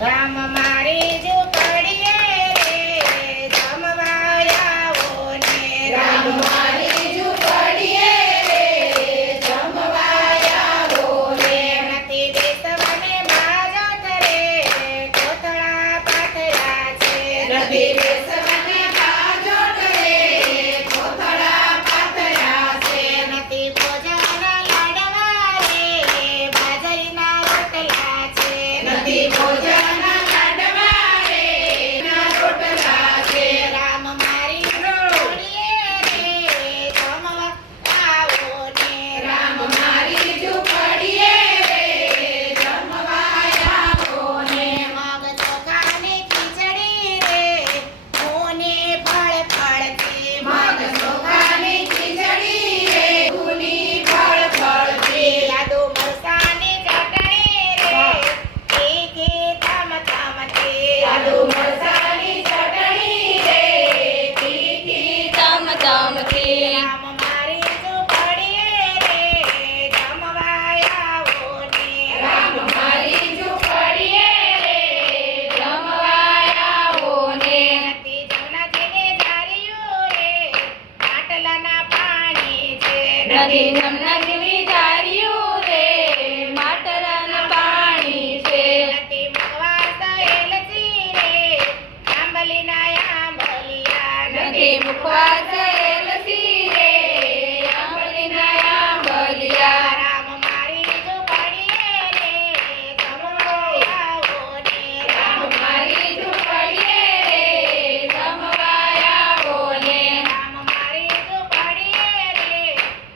રામ મારી ઝૂંપડીએ રે જમવા આવો ને રામ મારી ઝૂંપડીએ રે જમવા આવો ને. નથી બેસવાને બાજોટ રે કોથળા પાથર્યા છે નથી બેસવાને બાજોટ રે કોથળા પાથર્યા છે. નથી ભોજન લાડવા રે બાજરીના રોટલા છે નથી ભોજન લાડવા રે ના રોટલા છે. રામ મારી ઝૂંપડીએ રે જમવા આવો ને રામ મારી ઝૂંપડીએ રે જમવા આવો ને. મગ ચોખાની ખીચડી રે મોને ફળ ફળતી મગ ચોખાની ખીચડી રે ઘૂની ફળ ફળતી. આદુ મરચાંની ચટણી રે તીખી તમતમતી આદુ મરચાંની ચટણી રે તીખી તમતમતી. રામ મારી ઝૂંપડીએ રે જમવા આવો ને રામ મારી ઝૂંપડીએ રે જમવા આવો ને. નથી જમનાજીની ધાર્યું રે માટલાના પાણી છે નદી જમનાજીની ધાર્યું રે માટલાના પાણી છે. નથી મુખવાસ એલચી રે આંબલીના આંબલિયા નથી મુખવાસ એલચી રે આંબલીના આંબલિયા. રામ મારી ઝૂંપડીએ રે જમવા આવો ને રામ મારી ઝૂંપડીએ રે જમવા આવો ને. રામ મારી ઝૂંપડીએ રે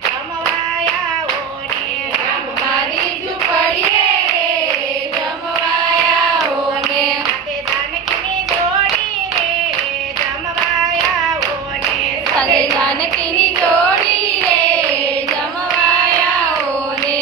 જમવા આવો ને રામ મારી ઝૂંપડીએ રે જમવા આવો ને. સાથે જાનકીની જોડી રે જમવા આવો ને સાથે જાનકીની જોડી રે જમવા આવો ને.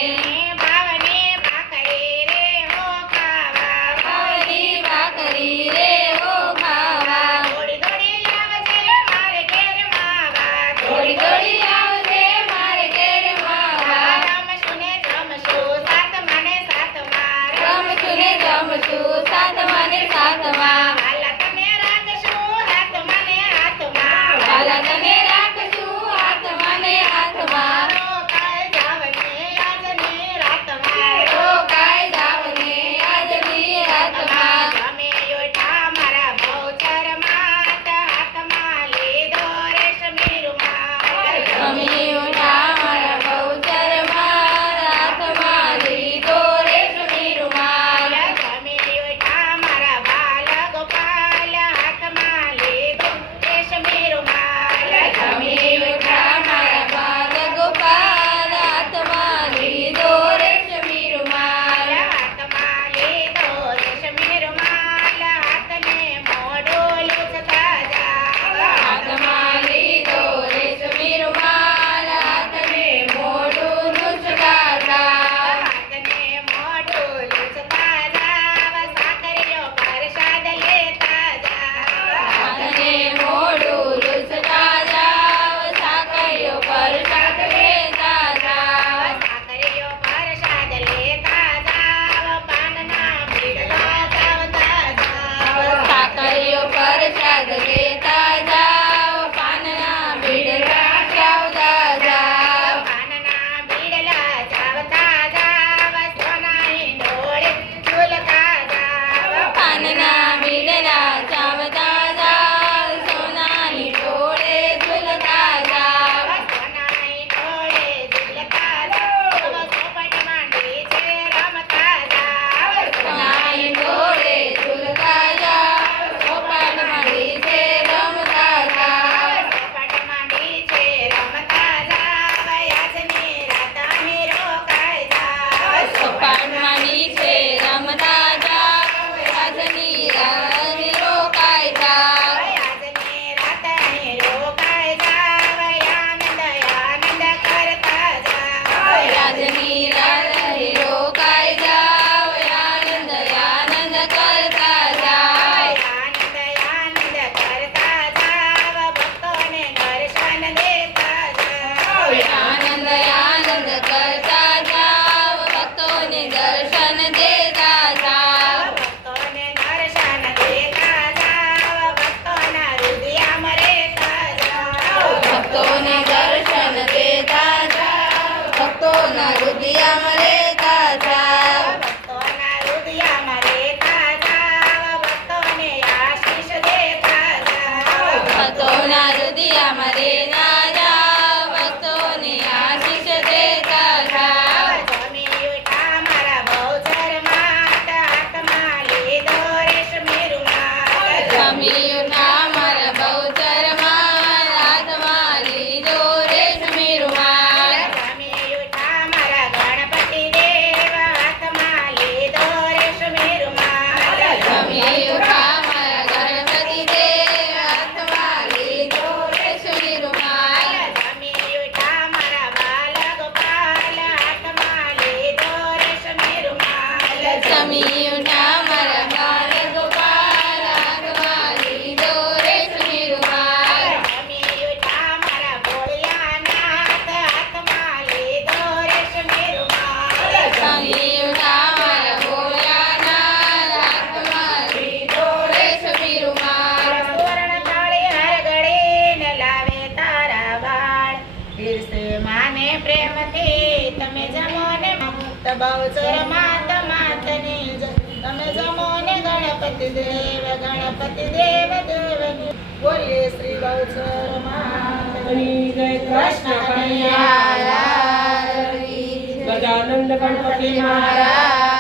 ભાવને ભાખરી રે હો ખાવા ભાવની ભાખરી રે હો ખાવા. દોડી દોડી આવજે મારે ઘેર માવા દોડી દોડી આવજે મારે ઘેર માવા. રમશું ને જમશું સાતમા ને સાતમા રમશું ને જમશું સાતમા ને સાતમા. વાલા તને રાખશું હાથમાં ને હાથમાં વાલા તને રાખશું હાથમાં ને હાથમાં. રોકાઈ જાવને આજની રાતમાં રોકાઈ જાવને આજની રાતમાં. તમે યોઠા મારા બહુચરમાં હાથમાં લીધો રેશમી રૂમાલ અમી ઉઠા મારા બહુચરમાં હાથમાં લીધો રેશમી રૂમાલ. તમે યોઠા મારા બાલ ગોપાલ હાથમાં લીધો રેશમી રૂમાલ દેવ ગણપતિ દેવ દેવની બોલીએ શ્રી ગૌચર માતની જય કૃષ્ણ કનૈયા કનૈયા ગજાનંદ ગણપતિ મહારાજ